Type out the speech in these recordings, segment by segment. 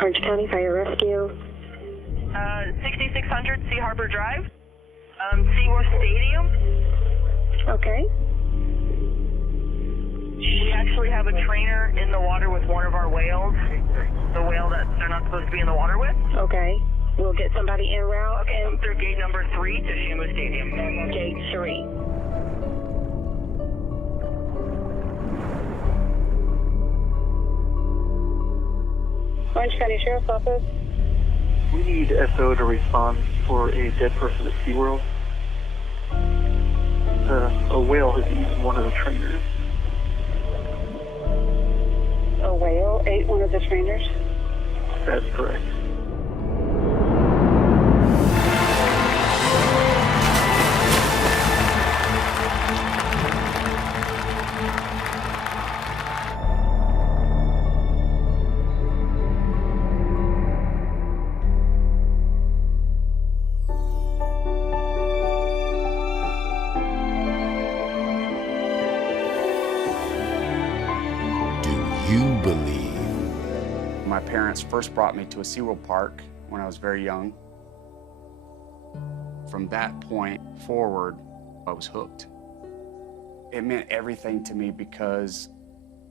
Orange County Fire Rescue. 6600 Sea Harbor Drive. SeaWorld Stadium. Okay. We actually have a trainer in the water with one of our whales. The whale that they're not supposed to be in the water with. Okay. We'll get somebody en route. Okay, through gate number 3 to Shamu Stadium. Gate 3. Orange County Sheriff's Office. We need SO to respond for a dead person at SeaWorld. A whale has eaten one of the trainers. A whale ate one of the trainers? That's correct. You believe. My parents first brought me to a SeaWorld park when I was very young. From that point forward, I was hooked. It meant everything to me because,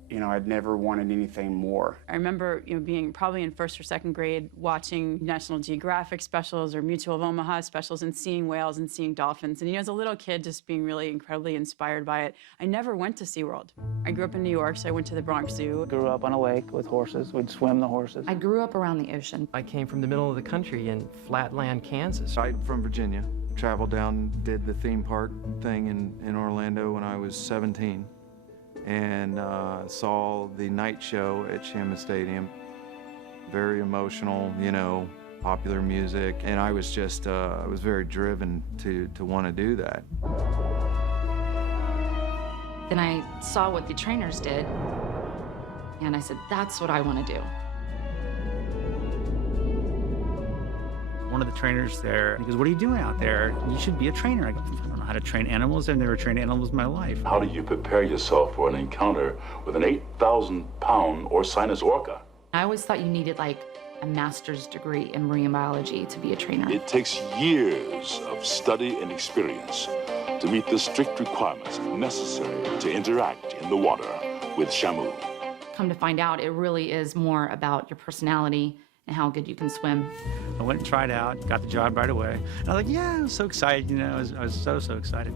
you know, I'd never wanted anything more. I remember, being probably in first or second grade, watching National Geographic specials or Mutual of Omaha specials and seeing whales and seeing dolphins. And, as a little kid, just being really incredibly inspired by it. I never went to SeaWorld. I grew up in New York, so I went to the Bronx Zoo. Grew up on a lake with horses. We'd swim the horses. I grew up around the ocean. I came from the middle of the country in Flatland, Kansas. I'm from Virginia. Traveled down, did the theme park thing in Orlando when I was 17. And saw the night show at Shamu Stadium. Very emotional, popular music. And I was just, I was very driven to want to do that. Then I saw what the trainers did, and I said, that's what I want to do. One of the trainers there, he goes, what are you doing out there? You should be a trainer. I go, I don't know how to train animals. I've never trained animals in my life. How do you prepare yourself for an encounter with an 8,000-pound Orcinus orca? I always thought you needed like a master's degree in marine biology to be a trainer. It takes years of study and experience to meet the strict requirements necessary to interact in the water with Shamu. Come to find out, it really is more about your personality and how good you can swim. I went and tried out, got the job right away. And I was like, yeah, I was so excited, I was so excited.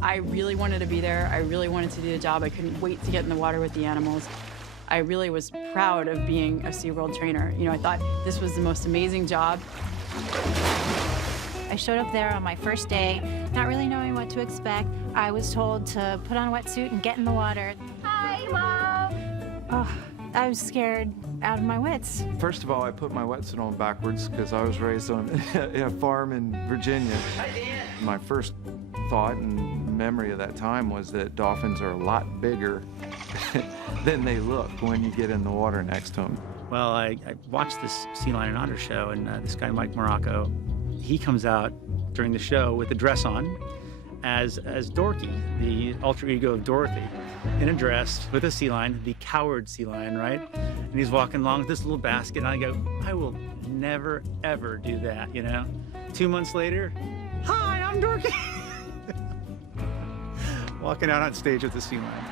I really wanted to be there. I really wanted to do the job. I couldn't wait to get in the water with the animals. I really was proud of being a SeaWorld trainer. I thought this was the most amazing job. I showed up there on my first day, not really knowing what to expect. I was told to put on a wetsuit and get in the water. Hi, Mom! Oh, I was scared out of my wits. First of all, I put my wetsuit on backwards because I was raised on in a farm in Virginia. My first thought and memory of that time was that dolphins are a lot bigger than they look when you get in the water next to them. Well, I watched this Sea Lion and Otter show, and this guy, Mike Morocco, he comes out during the show with a dress on as Dorothy, the alter ego of Dorothy, in a dress with a sea lion, the coward sea lion, right? And he's walking along with this little basket, and I go, I will never, ever do that, 2 months later, hi, I'm Dorothy. Walking out on stage with the sea lion.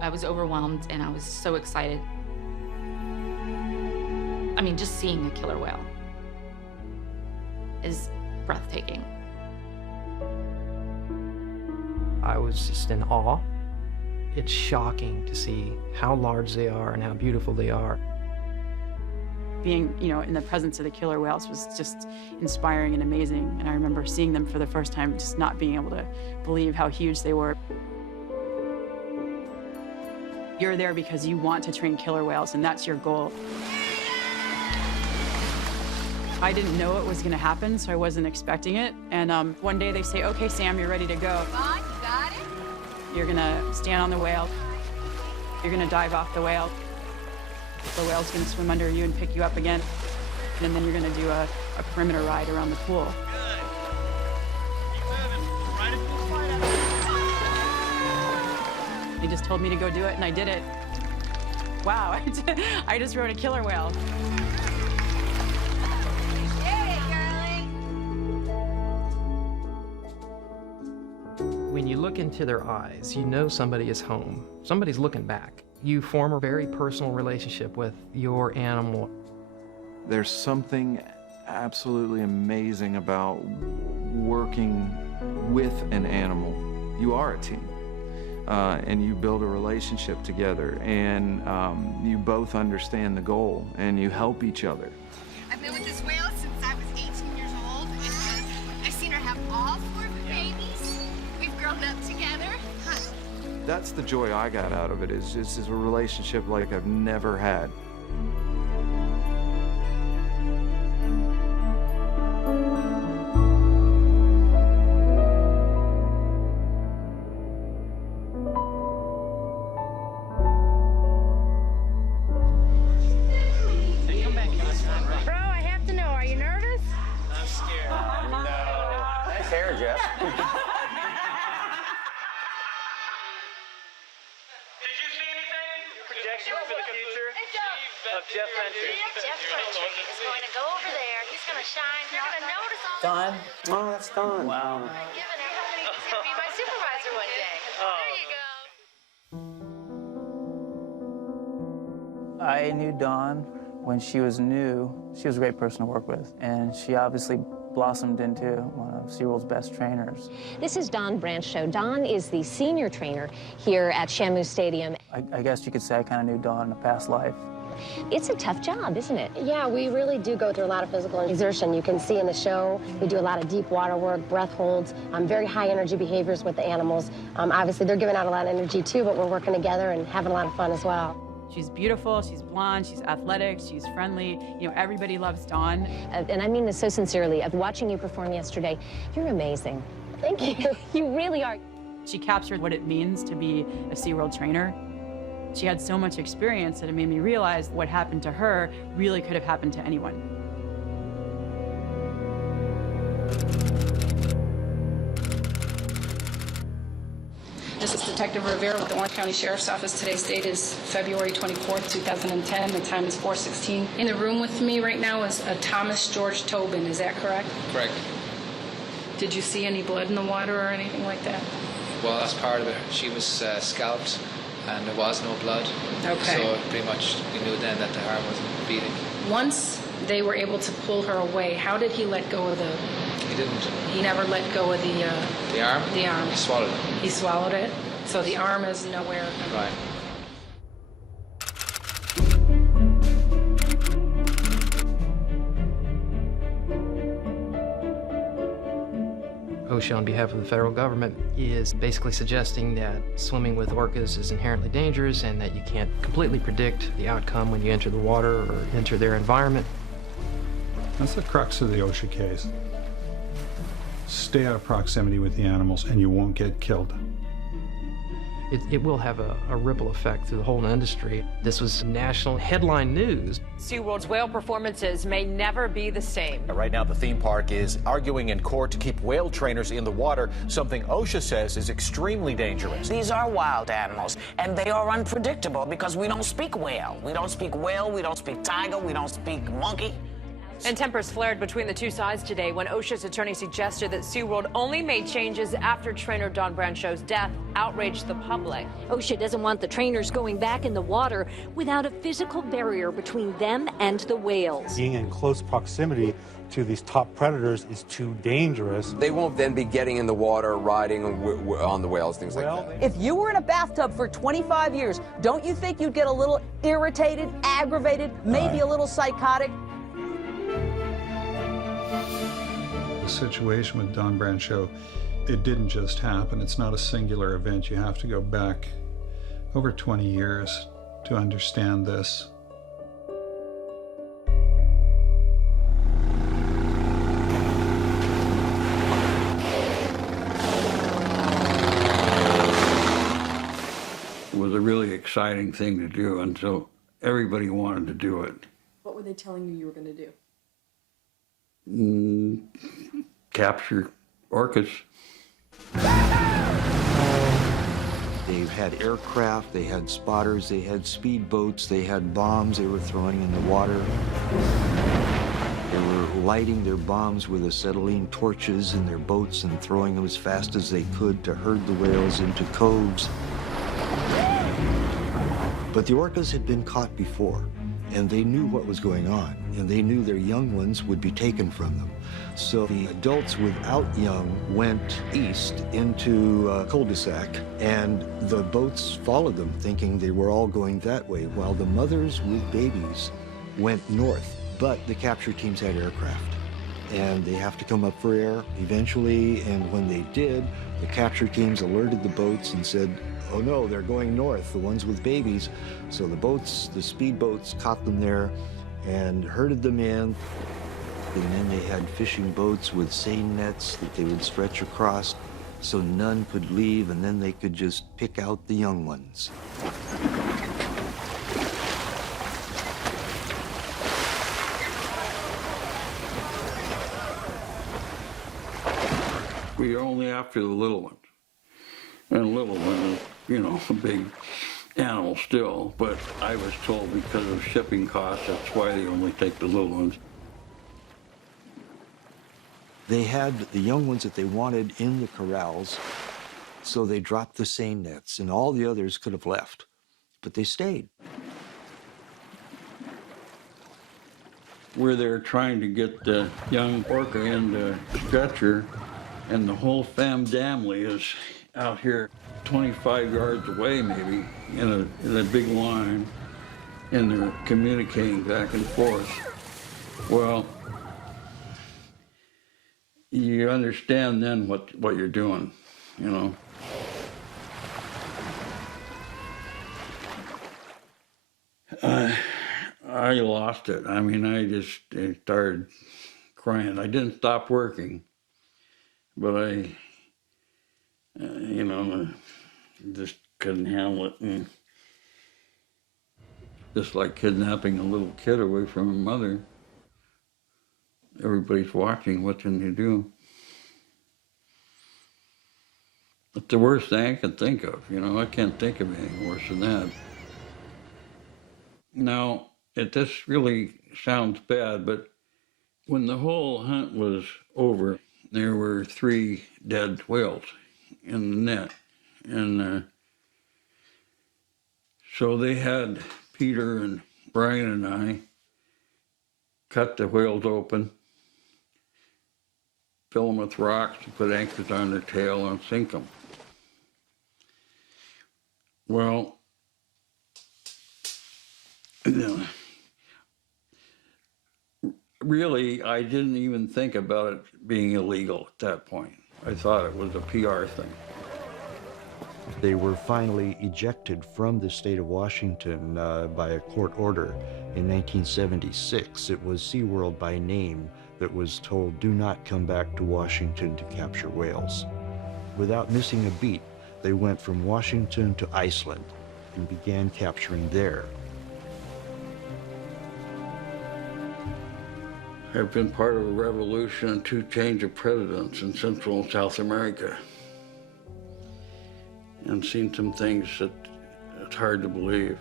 I was overwhelmed and I was so excited. I mean, just seeing a killer whale is breathtaking. I was just in awe. It's shocking to see how large they are and how beautiful they are. Being, in the presence of the killer whales was just inspiring and amazing. And I remember seeing them for the first time, just not being able to believe how huge they were. You're there because you want to train killer whales, and that's your goal. I didn't know it was going to happen, so I wasn't expecting it. And one day they say, okay, Sam, you're ready to go. Come on, you got it? You're going to stand on the whale. You're going to dive off the whale. The whale's going to swim under you and pick you up again. And then you're going to do a perimeter ride around the pool. Good. Keep moving. Right into the slide out. He just told me to go do it, and I did it. Wow, I just rode a killer whale. When you look into their eyes, you know somebody is home. Somebody's looking back. You form a very personal relationship with your animal. There's something absolutely amazing about working with an animal. You are a team, and you build a relationship together, and you both understand the goal, and you help each other. I've been with this whale since I was 18 years old, and I've seen her have all 4 babies. We've grown up together. That's the joy I got out of it, is a relationship like I've never had. Don? Oh, that's Don. Wow. He's gonna be my supervisor one day. There you go. I knew Dawn when she was new. She was a great person to work with, and she obviously blossomed into one of SeaWorld's best trainers. This is Dawn Brancho. Dawn is the senior trainer here at Shamu Stadium. I guess you could say I kind of knew Dawn in a past life. It's a tough job, isn't it? Yeah, we really do go through a lot of physical exertion. You can see in the show, we do a lot of deep water work, breath holds, very high energy behaviors with the animals. Obviously, they're giving out a lot of energy too, but we're working together and having a lot of fun as well. She's beautiful, she's blonde, she's athletic, she's friendly. You know, everybody loves Dawn. And I mean this so sincerely. Of watching you perform yesterday, you're amazing. Thank you. You really are. She captured what it means to be a SeaWorld trainer. She had so much experience that it made me realize what happened to her really could have happened to anyone. This is Detective Rivera with the Orange County Sheriff's Office. Today's date is February 24th, 2010. The time is 4:16. In the room with me right now is Thomas George Tobin. Is that correct? Correct. Did you see any blood in the water or anything like that? Well, that's part of it. She was scalped and there was no blood. Okay. So pretty much we knew then that the heart wasn't beating. Once they were able to pull her away, how did he let go of the... He didn't. He never let go of the... The arm? The arm. He swallowed it. He swallowed it? So the arm is nowhere... Right. OSHA, on behalf of the federal government, is basically suggesting that swimming with orcas is inherently dangerous and that you can't completely predict the outcome when you enter the water or enter their environment. That's the crux of the OSHA case. Stay out of proximity with the animals and you won't get killed. It will have a ripple effect through the whole industry. This was national headline news. SeaWorld's whale performances may never be the same. Right now, the theme park is arguing in court to keep whale trainers in the water, something OSHA says is extremely dangerous. These are wild animals, and they are unpredictable because we don't speak whale. We don't speak whale, we don't speak tiger, we don't speak monkey. And tempers flared between the two sides today when OSHA's attorney suggested that SeaWorld only made changes after trainer Dawn Brancho's death outraged the public. OSHA doesn't want the trainers going back in the water without a physical barrier between them and the whales. Being in close proximity to these top predators is too dangerous. They won't then be getting in the water, riding on the whales, things like that. If you were in a bathtub for 25 years, don't you think you'd get a little irritated, aggravated, maybe a little psychotic? The situation with Dawn Brancho, it didn't just happen. It's not a singular event. You have to go back over 20 years to understand this. It was a really exciting thing to do until everybody wanted to do it. What were they telling you were going to do? Capture orcas. They had aircraft, they had spotters, they had speedboats, they had bombs they were throwing in the water. They were lighting their bombs with acetylene torches in their boats and throwing them as fast as they could to herd the whales into coves. But the orcas had been caught before, and they knew what was going on, and they knew their young ones would be taken from them. So the adults without young went east into a cul-de-sac, and the boats followed them, thinking they were all going that way, while the mothers with babies went north. But the capture teams had aircraft, and they have to come up for air eventually, and when they did, the capture teams alerted the boats and said, oh no, they're going north, the ones with babies. So the boats, the speedboats, caught them there and herded them in. And then they had fishing boats with seine nets that they would stretch across so none could leave, and then they could just pick out the young ones. We are only after the little ones. And a little one is, you know, a big animal still, but I was told because of shipping costs, that's why they only take the little ones. They had the young ones that they wanted in the corrals, so they dropped the seine nets, and all the others could have left, but they stayed. We're there trying to get the young orca in the stretcher, and the whole family is out here 25 yards away maybe in a big line, and they're communicating back and forth. Well, you understand then what you're doing, you know. I lost it. I mean, I started crying. I didn't stop working, but I, you know, just couldn't handle it. And just like kidnapping a little kid away from her mother. Everybody's watching, what can you do? It's the worst thing I can think of, you know. I can't think of anything worse than that. Now, this really sounds bad, but when the whole hunt was over, there were 3 dead whales in the net. And so they had Peter and Brian and I cut the whales open, fill them with rocks, and put anchors on their tail and sink them. Well, really, I didn't even think about it being illegal at that point. I thought it was a PR thing. They were finally ejected from the state of Washington by a court order in 1976. It was SeaWorld by name that was told, do not come back to Washington to capture whales. Without missing a beat, they went from Washington to Iceland and began capturing there. I've been part of a revolution to change of presidents in Central and South America, and seen some things that it's hard to believe,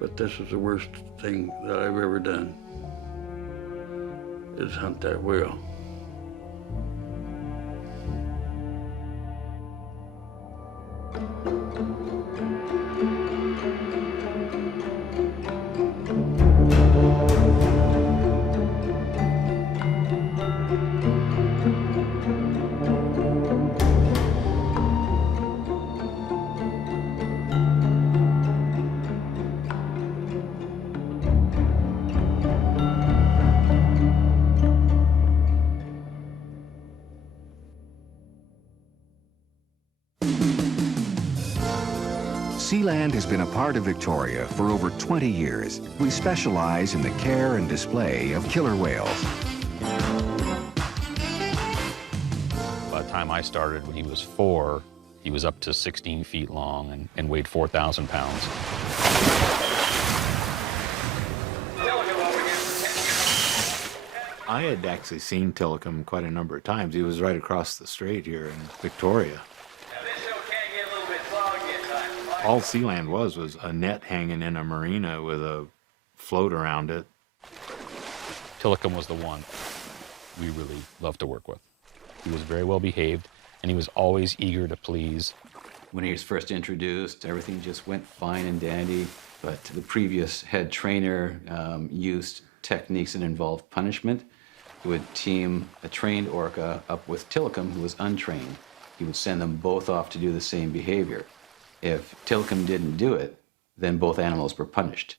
but this is the worst thing that I've ever done, is hunt that whale. Sealand has been a part of Victoria for over 20 years. We specialize in the care and display of killer whales. By the time I started, when he was 4, he was up to 16 feet long and weighed 4,000 pounds. I had actually seen Tillicum quite a number of times. He was right across the strait here in Victoria. All Sealand was a net hanging in a marina with a float around it. Tilikum was the one we really loved to work with. He was very well behaved, and he was always eager to please. When he was first introduced, everything just went fine and dandy, but the previous head trainer used techniques that involved punishment. He would team a trained orca up with Tilikum, who was untrained. He would send them both off to do the same behavior. If Tilikum didn't do it, then both animals were punished.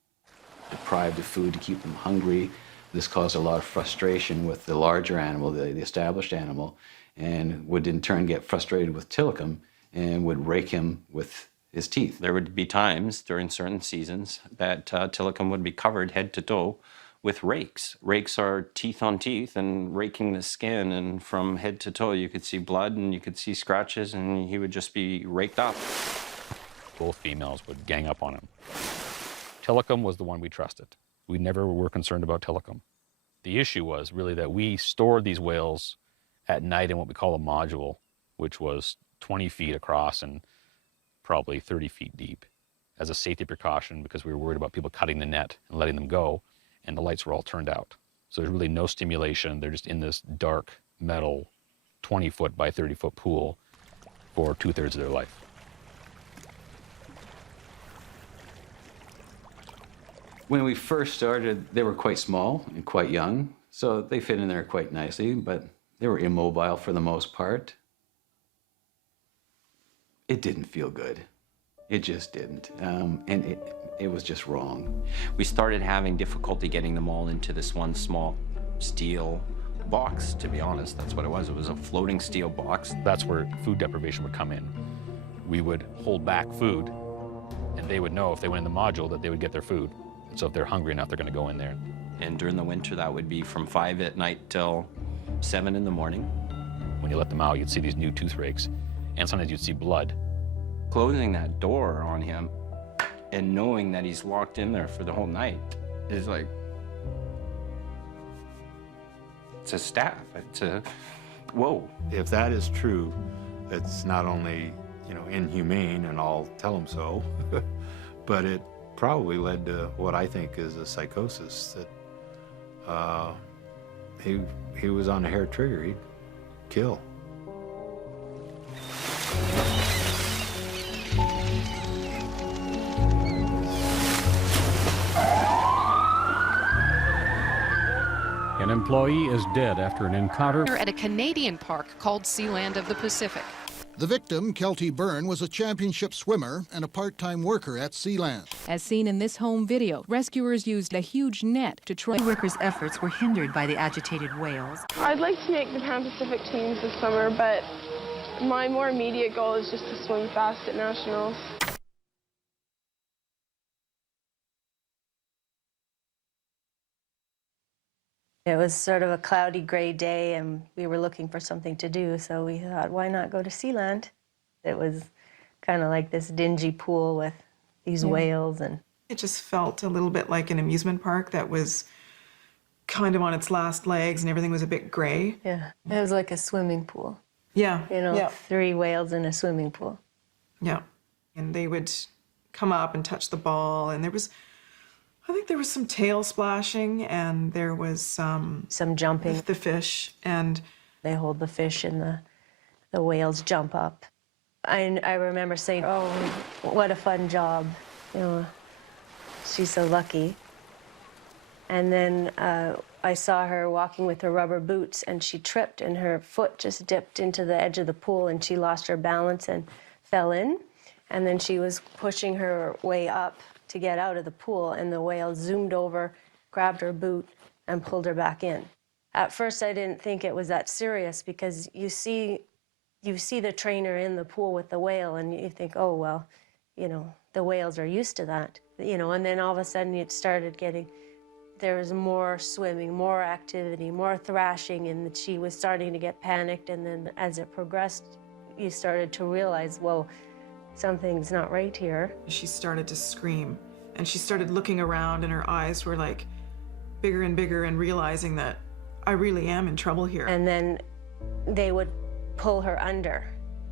Deprived of food to keep them hungry. This caused a lot of frustration with the larger animal, the established animal, and would in turn get frustrated with Tilikum and would rake him with his teeth. There would be times during certain seasons that Tilikum would be covered head to toe with rakes. Rakes are teeth on teeth and raking the skin, and from head to toe you could see blood and you could see scratches, and he would just be raked up. Both females would gang up on him. Tilikum was the one we trusted. We never were concerned about Tilikum. The issue was really that we stored these whales at night in what we call a module, which was 20 feet across and probably 30 feet deep, as a safety precaution because we were worried about people cutting the net and letting them go, and the lights were all turned out. So there's really no stimulation. They're just in this dark metal 20-foot by 30-foot pool for 2/3 of their life. When we first started, they were quite small and quite young, so they fit in there quite nicely, but they were immobile for the most part. It didn't feel good. It just didn't, and it was just wrong. We started having difficulty getting them all into this one small steel box, to be honest. That's what it was. It was a floating steel box. That's where food deprivation would come in. We would hold back food, and they would know if they went in the module that they would get their food. So if they're hungry enough, they're going to go in there. And during the winter, that would be from 5 at night till 7 in the morning. When you let them out, you'd see these new tooth rakes, and sometimes you'd see blood. Closing that door on him and knowing that he's locked in there for the whole night is like, it's a staff. It's a, whoa. If that is true, it's not only, inhumane, and I'll tell him so, but it probably led to what I think is a psychosis, that he was on a hair trigger. He'd kill. An employee is dead after an encounter at a Canadian park called Sealand of the Pacific. The victim, Kelty Byrne, was a championship swimmer and a part-time worker at Sealand. As seen in this home video, rescuers used a huge net to try. Workers' efforts were hindered by the agitated whales. I'd like to make the Pan-Pacific teams this summer, but my more immediate goal is just to swim fast at nationals. It was sort of a cloudy, gray day, and we were looking for something to do, so we thought, why not go to Sealand? It was kind of like this dingy pool with these whales, and it just felt a little bit like an amusement park that was kind of on its last legs, and everything was a bit gray. Yeah, it was like a swimming pool. Yeah. 3 whales in a swimming pool. Yeah, and they would come up and touch the ball, and I think there was some tail splashing, and there was some jumping. The fish, and they hold the fish, and the whales jump up. I remember saying, "Oh, what a fun job! She's so lucky." And then I saw her walking with her rubber boots, and she tripped, and her foot just dipped into the edge of the pool, and she lost her balance and fell in. And then she was pushing her way up to get out of the pool, and the whale zoomed over, grabbed her boot, and pulled her back in. At first, I didn't think it was that serious, because you see the trainer in the pool with the whale, and you think, oh, well, the whales are used to that. And then all of a sudden it started there was more swimming, more activity, more thrashing, and she was starting to get panicked, and then as it progressed, you started to realize, whoa, something's not right here. She started to scream, and she started looking around, and her eyes were like bigger and bigger, and realizing that I really am in trouble here. And then they would pull her under,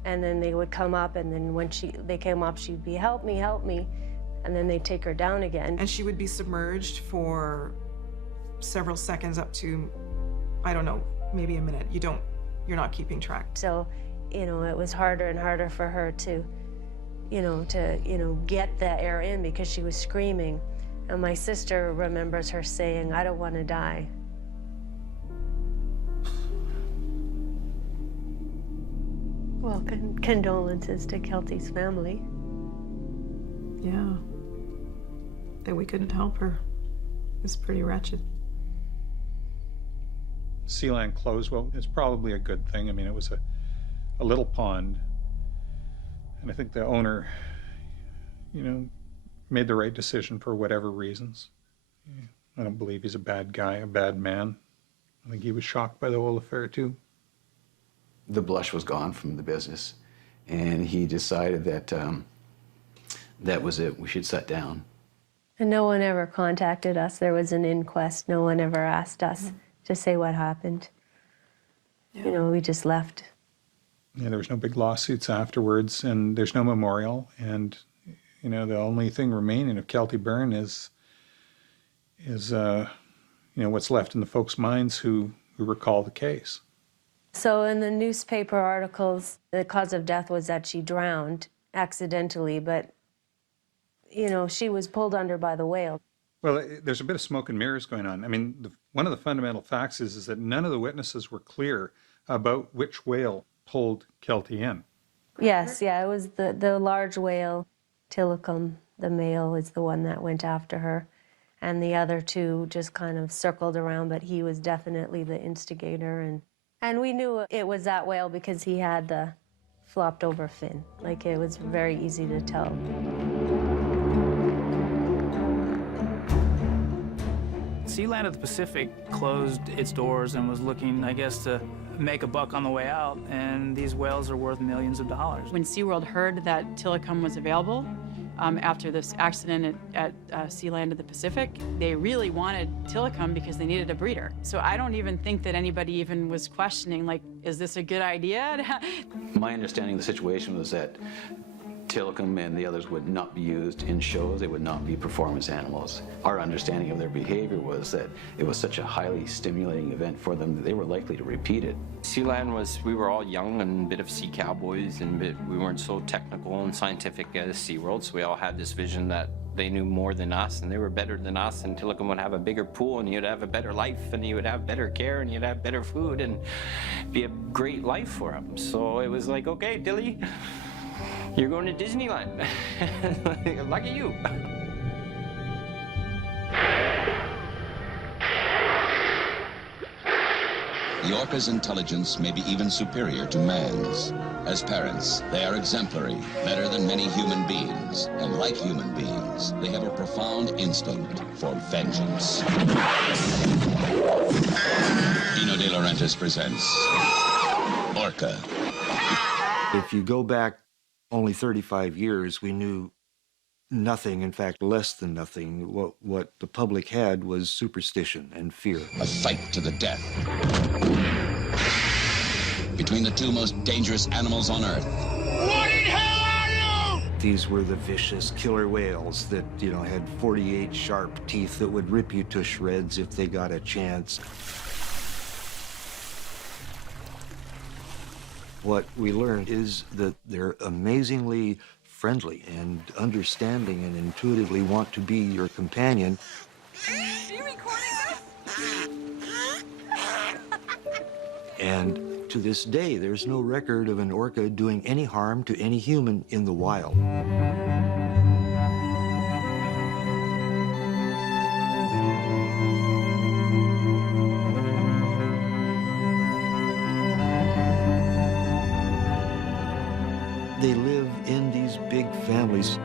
And then they would come up, and then when they came up, she'd be, help me, and then they'd take her down again. And she would be submerged for several seconds up to, I don't know, maybe a minute. You're not keeping track. So, it was harder and harder for her to get the air in because she was screaming. And my sister remembers her saying, I don't want to die. Well, condolences to Kelty's family. Yeah. That we couldn't help her. It was pretty wretched. Sealand closed, well, it's probably a good thing. I mean, it was a little pond. And I think the owner, made the right decision for whatever reasons. I don't believe he's a bad guy, a bad man. I think he was shocked by the whole affair, too. The blush was gone from the business, and he decided that that was it. We should shut down. And no one ever contacted us. There was an inquest. No one ever asked us to say what happened. Yeah. We just left. Yeah, there was no big lawsuits afterwards, and there's no memorial. And, the only thing remaining of Kelty Byrne is what's left in the folks' minds who recall the case. So in the newspaper articles, the cause of death was that she drowned accidentally, but, she was pulled under by the whale. Well, there's a bit of smoke and mirrors going on. I mean, one of the fundamental facts is that none of the witnesses were clear about which whale pulled Kelty in. Yes, yeah, it was the large whale, Tilikum, the male, is the one that went after her. And the other two just kind of circled around, but he was definitely the instigator. And we knew it was that whale because he had the flopped over fin. Like, it was very easy to tell. Sealand of the Pacific closed its doors and was looking, I guess, to make a buck on the way out, and these whales are worth millions of dollars. When SeaWorld heard that Tilikum was available after this accident at Sealand of the Pacific, they really wanted Tilikum because they needed a breeder. So I don't even think that anybody even was questioning, like, is this a good idea? My understanding of the situation was that Tilikum and the others would not be used in shows. They would not be performance animals. Our understanding of their behavior was that it was such a highly stimulating event for them that they were likely to repeat it. Sealand we were all young and a bit of sea cowboys, and we weren't so technical and scientific as SeaWorld, so we all had this vision that they knew more than us and they were better than us, and Tilikum would have a bigger pool and you'd have a better life and you would have better care and you'd have better food and be a great life for them. So it was like, okay, Tilly, you're going to Disneyland. Lucky you. The orca's intelligence may be even superior to man's. As parents, they are exemplary, better than many human beings. And like human beings, they have a profound instinct for vengeance. Dino De Laurentiis presents Orca. If you go back only 35 years, we knew nothing, in fact, less than nothing. What the public had was superstition and fear. A fight to the death between the two most dangerous animals on Earth. What in hell are you? These were the vicious killer whales that, had 48 sharp teeth that would rip you to shreds if they got a chance. What we learned is that they're amazingly friendly and understanding and intuitively want to be your companion. Are you recording this? And to this day, there's no record of an orca doing any harm to any human in the wild. They live in these big families,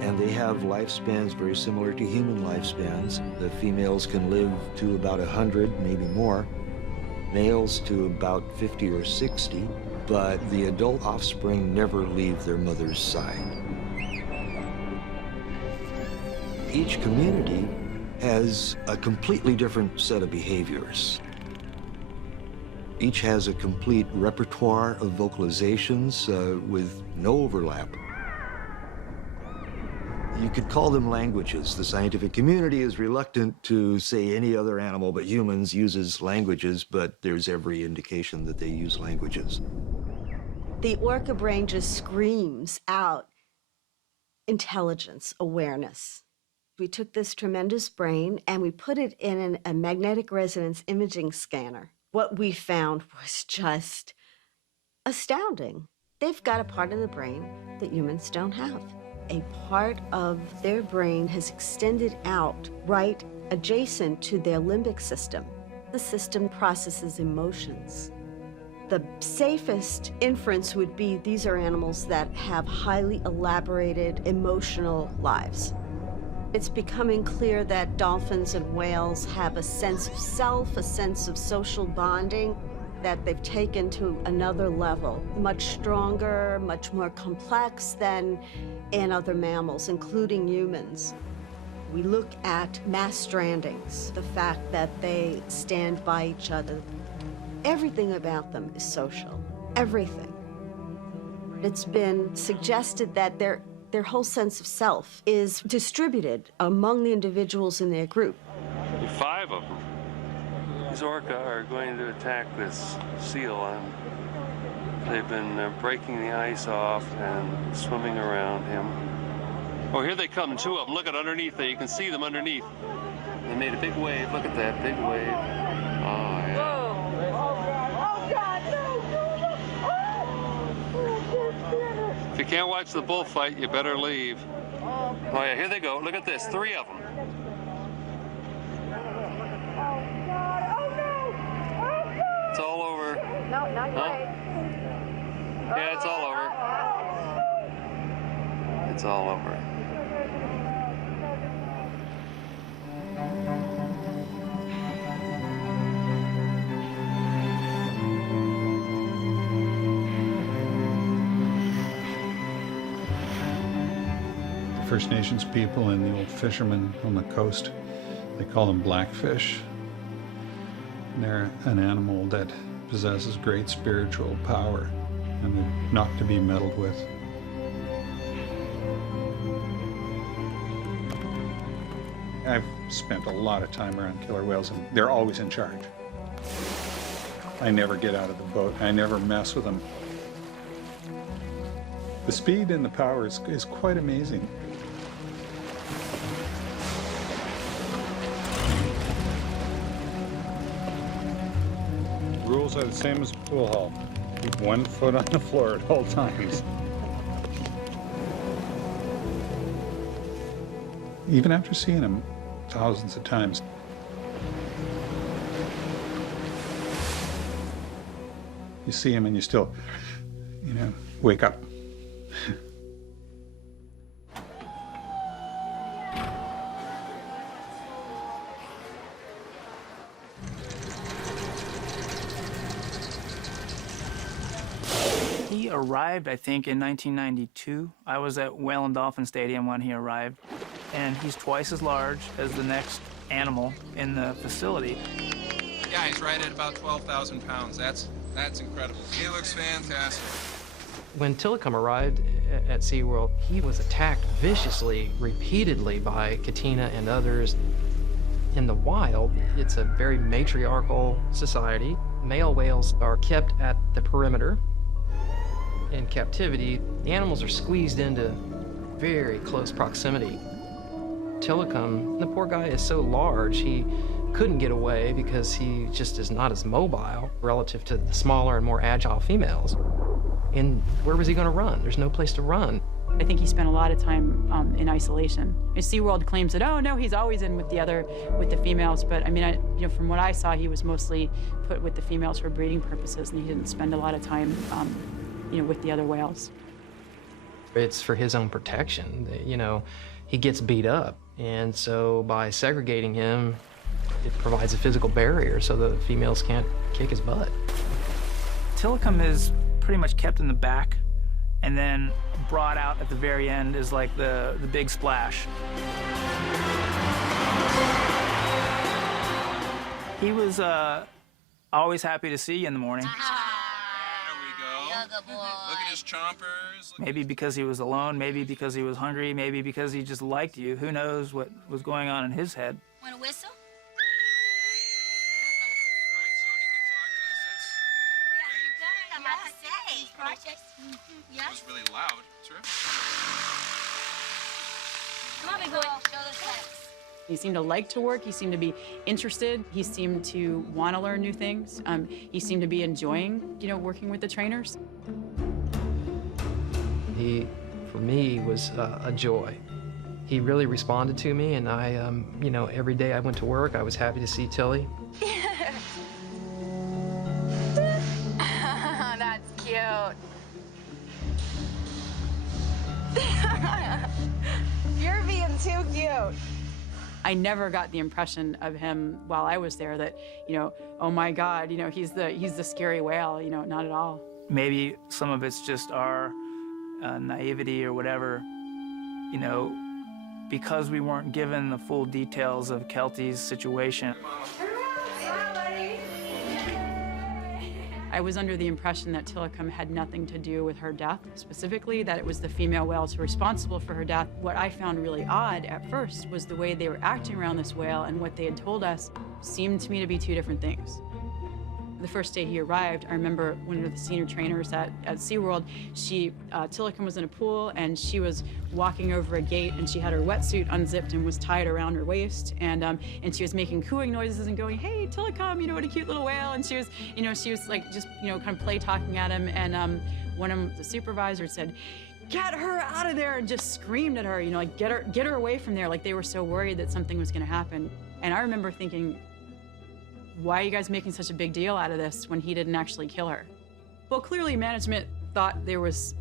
and they have lifespans very similar to human lifespans. The females can live to about 100, maybe more, males to about 50 or 60, but the adult offspring never leave their mother's side. Each community has a completely different set of behaviors. Each has a complete repertoire of vocalizations with no overlap. You could call them languages. The scientific community is reluctant to say any other animal but humans uses languages, but there's every indication that they use languages. The orca brain just screams out intelligence, awareness. We took this tremendous brain and we put it in a magnetic resonance imaging scanner. What we found was just astounding. They've got a part of the brain that humans don't have. A part of their brain has extended out right adjacent to their limbic system. The system processes emotions. The safest inference would be these are animals that have highly elaborated emotional lives. It's becoming clear that dolphins and whales have a sense of self, a sense of social bonding that they've taken to another level, much stronger, much more complex than in other mammals, including humans. We look at mass strandings, the fact that they stand by each other. Everything about them is social, everything. It's been suggested that their whole sense of self is distributed among the individuals in their group. 5 of them. These orca are going to attack this seal, and they've been breaking the ice off and swimming around him. Oh, here they come, 2 of them. Look at underneath there. You can see them underneath. They made a big wave. Look at that big wave. Oh, yeah. If you can't watch the bullfight, you better leave. Oh, yeah, here they go. Look at this. 3 of them. It's all over. No, not quite. Yeah, it's all over. It's all over. First Nations people and the old fishermen on the coast, they call them blackfish. And they're an animal that possesses great spiritual power, and they're not to be meddled with. I've spent a lot of time around killer whales, and they're always in charge. I never get out of the boat. I never mess with them. The speed and the power is quite amazing. Rules are the same as a pool hall. Keep 1 foot on the floor at all times. Even after seeing them thousands of times, you see him and you still, wake up. He arrived, I think, in 1992. I was at Whale and Dolphin Stadium when he arrived, and he's twice as large as the next animal in the facility. Yeah, he's right at about 12,000 pounds. That's incredible. He looks fantastic. When Tilikum arrived at SeaWorld, he was attacked viciously, repeatedly by Katina and others. In the wild, it's a very matriarchal society. Male whales are kept at the perimeter. In captivity, the animals are squeezed into very close proximity. Tilikum, the poor guy is so large, he couldn't get away because he just is not as mobile relative to the smaller and more agile females. And where was he going to run? There's no place to run. I think he spent a lot of time in isolation. SeaWorld claims that, oh no, he's always in with the females. But I mean, from what I saw, he was mostly put with the females for breeding purposes, and he didn't spend a lot of time, with the other whales. It's for his own protection. He gets beat up, and so by segregating him, it provides a physical barrier so the females can't kick his butt. Tilikum is pretty much kept in the back, and then brought out at the very end is like the big splash. He was a Always happy to see you in the morning. There we go. Look at his chompers. Maybe because he was alone, maybe because he was hungry, maybe because he just liked you. Who knows what was going on in his head. Want a whistle? I'm about to say. It was really loud. Sure. Come on, big boy. Show the sex. He seemed to like to work. He seemed to be interested. He seemed to want to learn new things. He seemed to be enjoying, working with the trainers. He, for me, was a joy. He really responded to me, and I, every day I went to work, I was happy to see Tilly. That's cute. You're being too cute. I never got the impression of him while I was there that, oh my God, he's the scary whale, not at all. Maybe some of it's just our naivety or whatever, because we weren't given the full details of Kelty's situation. I was under the impression that Tilikum had nothing to do with her death, specifically that it was the female whales who were responsible for her death. What I found really odd at first was the way they were acting around this whale, and what they had told us seemed to me to be two different things. The first day he arrived, I remember one of the senior trainers at SeaWorld, Tilikum was in a pool, and she was walking over a gate, and she had her wetsuit unzipped and was tied around her waist, and she was making cooing noises and going, "Hey, Tilikum, what a cute little whale," and she was like just, kind of play talking at him, and one of the supervisors said, "Get her out of there," and just screamed at her, like, get her away from there, like they were so worried that something was gonna happen. And I remember thinking, why are you guys making such a big deal out of this when he didn't actually kill her? Well, clearly management thought there was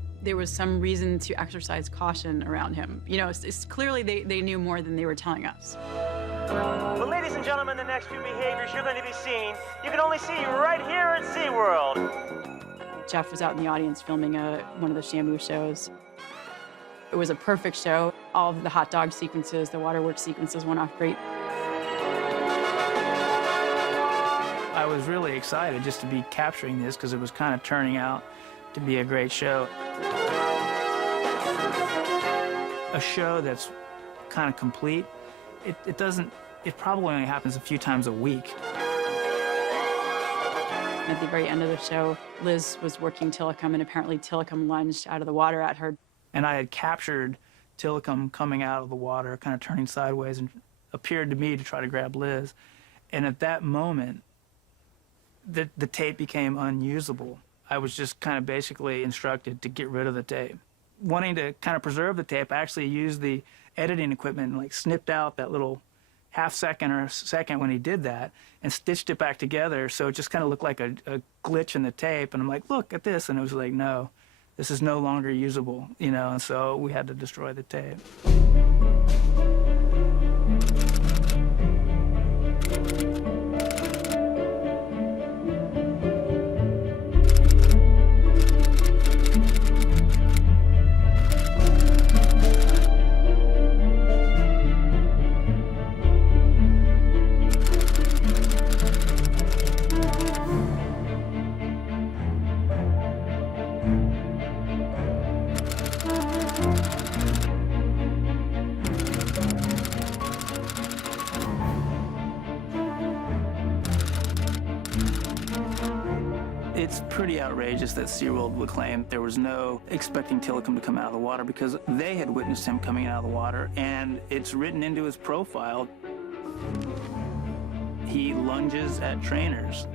some reason to exercise caution around him. It's clearly they knew more than they were telling us. Well, ladies and gentlemen, the next few behaviors you're going to be seeing, you can only see right here at SeaWorld. Jeff was out in the audience filming one of the Shamu shows. It was a perfect show. All of the hot dog sequences, the waterworks sequences went off great. I was really excited just to be capturing this because it was kind of turning out to be a great show. A show that's kind of complete, it probably only happens a few times a week. At the very end of the show, Liz was working Tilikum, and apparently Tilikum lunged out of the water at her. And I had captured Tilikum coming out of the water, kind of turning sideways, and appeared to me to try to grab Liz. And at that moment, the tape became unusable. I was just kind of basically instructed to get rid of the tape. Wanting to kind of preserve the tape, I actually used the editing equipment and like snipped out that little half second or second when he did that and stitched it back together so it just kind of looked like a glitch in the tape. And I'm like, look at this. And it was like, no, this is no longer usable, and so we had to destroy the tape. It's pretty outrageous that SeaWorld would claim there was no expecting Tilikum to come out of the water because they had witnessed him coming out of the water, and it's written into his profile. He lunges at trainers.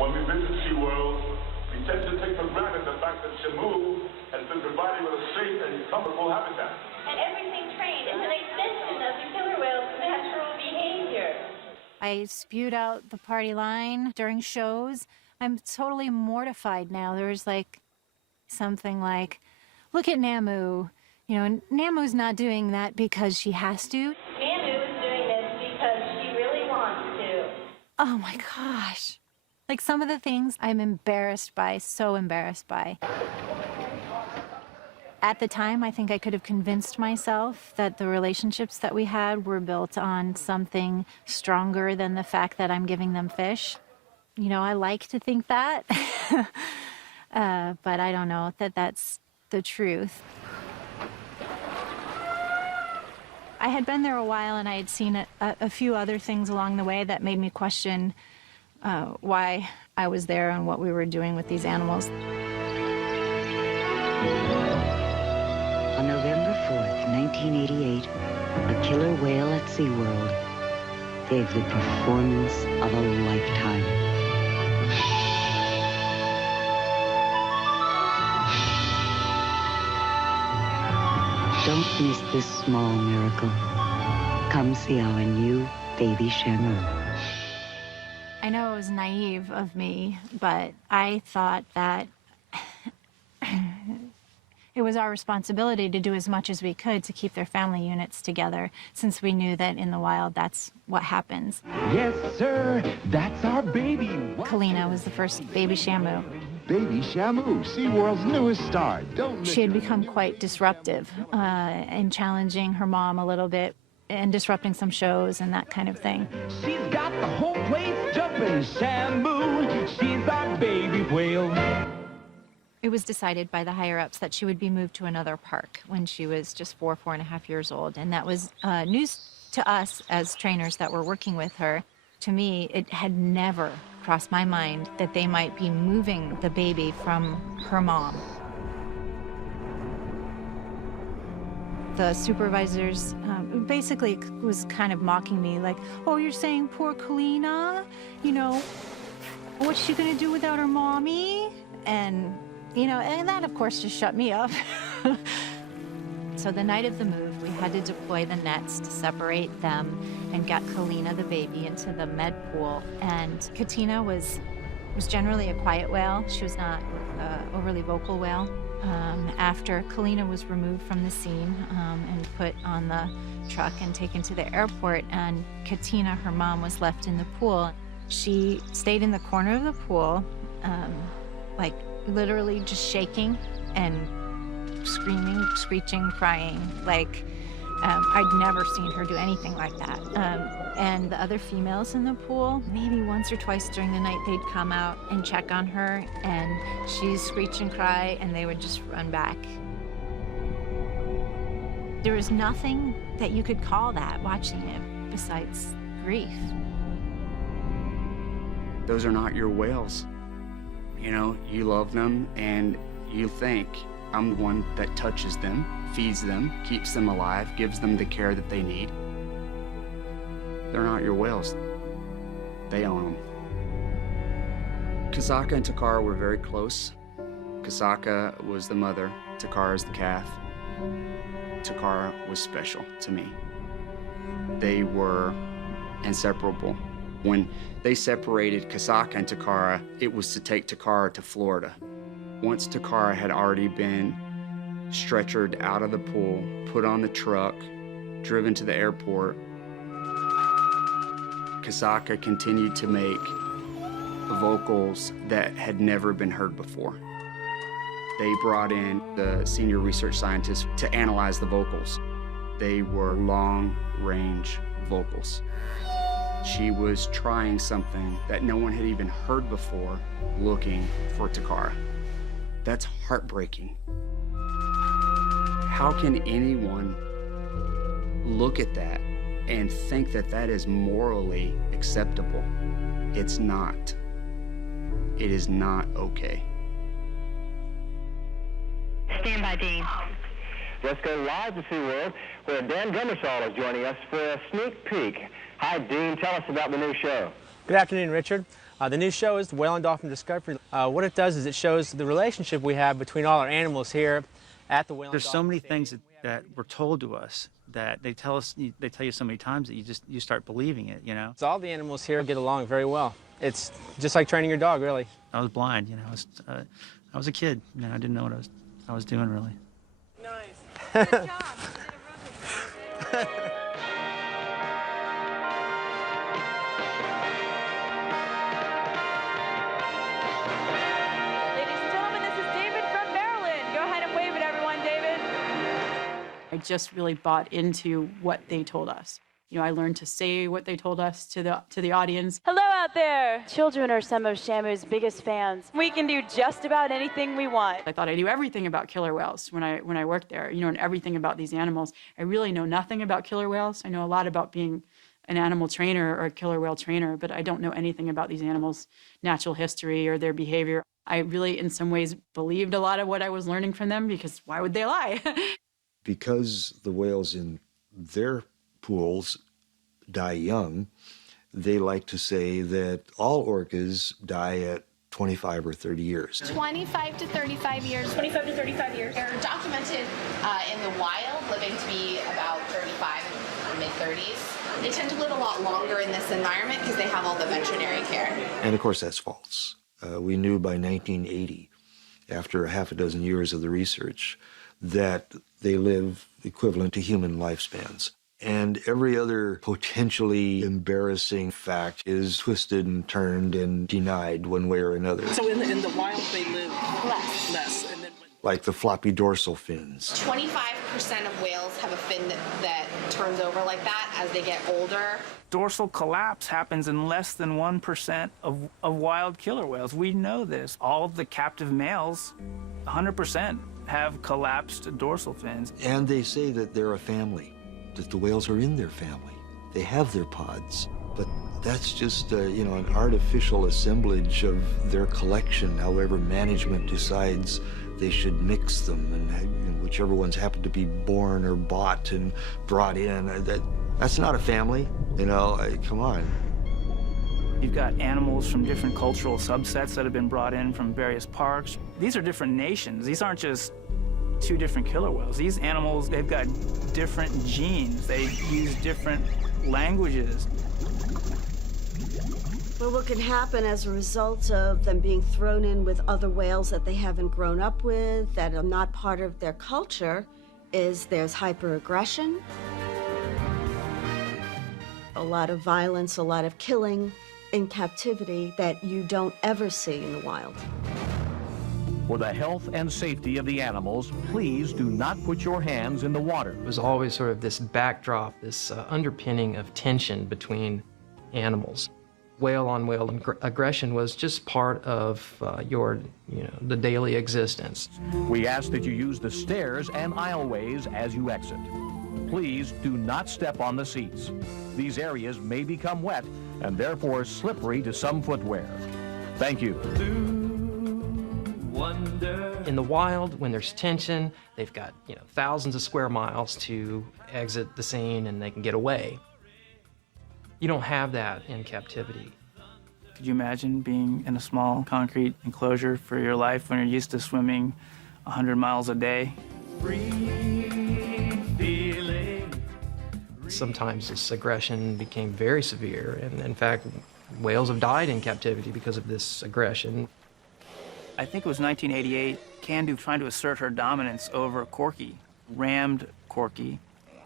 When we visit SeaWorld, we tend to take for granted the fact that Shamu has been provided with a safe and comfortable habitat. And everything trained is an extension of the killer whale's natural behavior. I spewed out the party line during shows. I'm totally mortified now. There's like something like, look at Namu. Namu's not doing that because she has to. Namu is doing this because she really wants to. Oh my gosh. Like some of the things I'm embarrassed by, so embarrassed by. At the time, I think I could have convinced myself that the relationships that we had were built on something stronger than the fact that I'm giving them fish. You know, I like to think that, but I don't know that that's the truth. I had been there a while, and I had seen a few other things along the way that made me question why I was there and what we were doing with these animals. On November 4th, 1988, a killer whale at SeaWorld gave the performance of a lifetime. Don't miss this small miracle. Come see our new baby Shamu. I know it was naive of me, but I thought that it was our responsibility to do as much as we could to keep their family units together, since we knew that in the wild that's what happens. Yes, sir, that's our baby. Kalina was the first baby Shamu. Baby Shamu, SeaWorld's newest star. She had become quite disruptive and challenging her mom a little bit and disrupting some shows and that kind of thing. She's got the whole place jumping, Shamu. She's our baby whale. It was decided by the higher-ups that she would be moved to another park when she was just 4.5 years old. And that was news to us as trainers that were working with her. To me, it had never crossed my mind that they might be moving the baby from her mom. The supervisors basically was kind of mocking me, like, oh, you're saying poor Kalina? You know, what's she gonna do without her mommy? And you know, and that, of course, just shut me up. So the night of the move, we had to deploy the nets to separate them and get Kalina, the baby, into the med pool. And Katina was generally a quiet whale. She was not an overly vocal whale. After Kalina was removed from the scene and put on the truck and taken to the airport, and Katina, her mom, was left in the pool, she stayed in the corner of the pool, like literally just shaking and screaming, screeching, crying. Like, I'd never seen her do anything like that. And the other females in the pool, maybe once or twice during the night, they'd come out and check on her, and she'd screech and cry, and they would just run back. There was nothing that you could call that, watching it, besides grief. Those are not your whales. You know, you love them, and you think, I'm the one that touches them, feeds them, keeps them alive, gives them the care that they need. They're not your whales. They own them. Kasaka and Takara were very close. Kasaka was the mother, Takara's the calf. Takara was special to me. They were inseparable. When they separated Kasaka and Takara, it was to take Takara to Florida. Once Takara had already been stretchered out of the pool, put on the truck, driven to the airport, Kasaka continued to make vocals that had never been heard before. They brought in the senior research scientists to analyze the vocals. They were long-range vocals. She was trying something that no one had even heard before, looking for Takara. That's heartbreaking. How can anyone look at that and think that that is morally acceptable? It's not. It is not okay. Stand by, Dean. Let's go live to SeaWorld, where Dan Gummersall is joining us for a sneak peek. Hi, Dean. Tell us about the new show. Good afternoon, Richard. The new show is the Whale and Dolphin Discovery. What it does is it shows the relationship we have between all our animals here at the Whale and Dolphin. There's so many things that were told to us that they tell you so many times that you start believing it, you know? So all the animals here get along very well. It's just like training your dog, really. I was blind, you know. I was a kid, you know. I didn't know what I was doing, really. Nice. Good job. Ladies and gentlemen, this is David from Maryland. Go ahead and wave at everyone, David. just really bought into what they told us. You know, I learned to say what they told us to the audience. Hello out there! Children are some of Shamu's biggest fans. We can do just about anything we want. I thought I knew everything about killer whales when I worked there, you know, and everything about these animals. I really know nothing about killer whales. I know a lot about being an animal trainer or a killer whale trainer, but I don't know anything about these animals' natural history or their behavior. I really, in some ways, believed a lot of what I was learning from them, because why would they lie? Because the whales in their pools die young, they like to say that all orcas die at 25 or 30 years. 25 to 35 years. 25 to 35 years. They're documented in the wild, living to be about 35 and mid-30s. They tend to live a lot longer in this environment because they have all the veterinary care. And of course, that's false. We knew by 1980, after a half a dozen years of the research, that they live equivalent to human lifespans. And every other potentially embarrassing fact is twisted and turned and denied one way or another. So in the wild, they live less. And then Like the floppy dorsal fins. 25% of whales have a fin that turns over like that as they get older. Dorsal collapse happens in less than 1% of wild killer whales. We know this. All of the captive males, 100%, have collapsed dorsal fins. And they say that they're a family, that the whales are in their family. They have their pods, but that's just, an artificial assemblage of their collection, however management decides they should mix them, and whichever ones happen to be born or bought and brought in. That's not a family, come on. You've got animals from different cultural subsets that have been brought in from various parks. These are different nations. These aren't just two different killer whales. These animals, they've got different genes. They use different languages. Well, what can happen as a result of them being thrown in with other whales that they haven't grown up with, that are not part of their culture, is there's hyperaggression, a lot of violence, a lot of killing in captivity that you don't ever see in the wild. For the health and safety of the animals, please do not put your hands in the water. It was always sort of this backdrop, this underpinning of tension between animals. Whale-on-whale aggression was just part of the daily existence. We ask that you use the stairs and aisleways as you exit. Please do not step on the seats. These areas may become wet and therefore slippery to some footwear. Thank you. In the wild, when there's tension, they've got thousands of square miles to exit the scene and they can get away. You don't have that in captivity. Could you imagine being in a small concrete enclosure for your life when you're used to swimming 100 miles a day? Sometimes this aggression became very severe, and in fact, whales have died in captivity because of this aggression. I think it was 1988, Candu trying to assert her dominance over Corky, rammed Corky.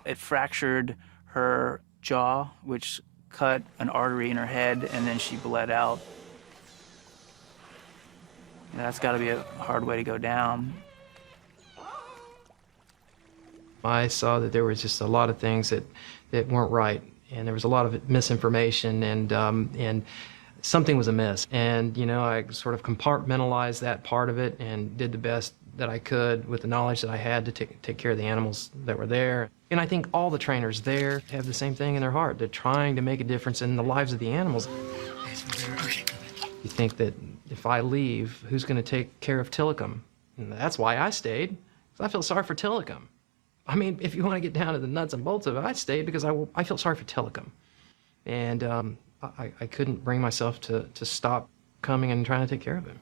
It fractured her jaw, which cut an artery in her head, and then she bled out. That's got to be a hard way to go down. I saw that there was just a lot of things that weren't right, and there was a lot of misinformation, and something was amiss. And I sort of compartmentalized that part of it and did the best that I could with the knowledge that I had to take care of the animals that were there. And I think all the trainers there have the same thing in their heart. They're trying to make a difference in the lives of the animals. You think that if I leave, who's going to take care of Tillicum? And that's why I stayed, because I feel sorry for Tillicum. I mean, if you want to get down to the nuts and bolts of it, I stayed because I feel sorry for Tillicum. And I couldn't bring myself to stop coming and trying to take care of him.